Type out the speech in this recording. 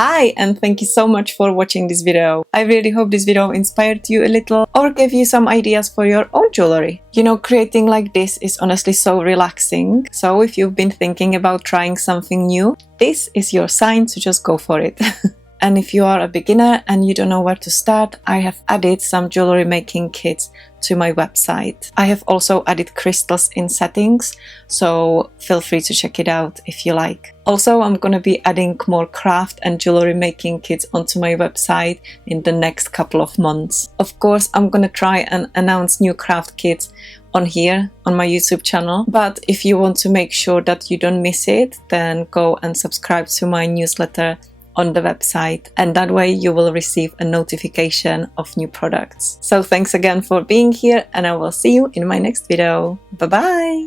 Hi, and thank you so much for watching this video. I really hope this video inspired you a little or gave you some ideas for your own jewelry. You know, creating like this is honestly so relaxing. So if you've been thinking about trying something new, this is your sign to just go for it. And if you are a beginner and you don't know where to start, I have added some jewelry making kits to my website. I have also added crystals in settings, so feel free to check it out if you like. Also, I'm gonna be adding more craft and jewelry making kits onto my website in the next couple of months. Of course, I'm gonna try and announce new craft kits on here on my YouTube channel, but if you want to make sure that you don't miss it, then go and subscribe to my newsletter on the website, and that way you will receive a notification of new products. So thanks again for being here, and I will see you in my next video. Bye bye!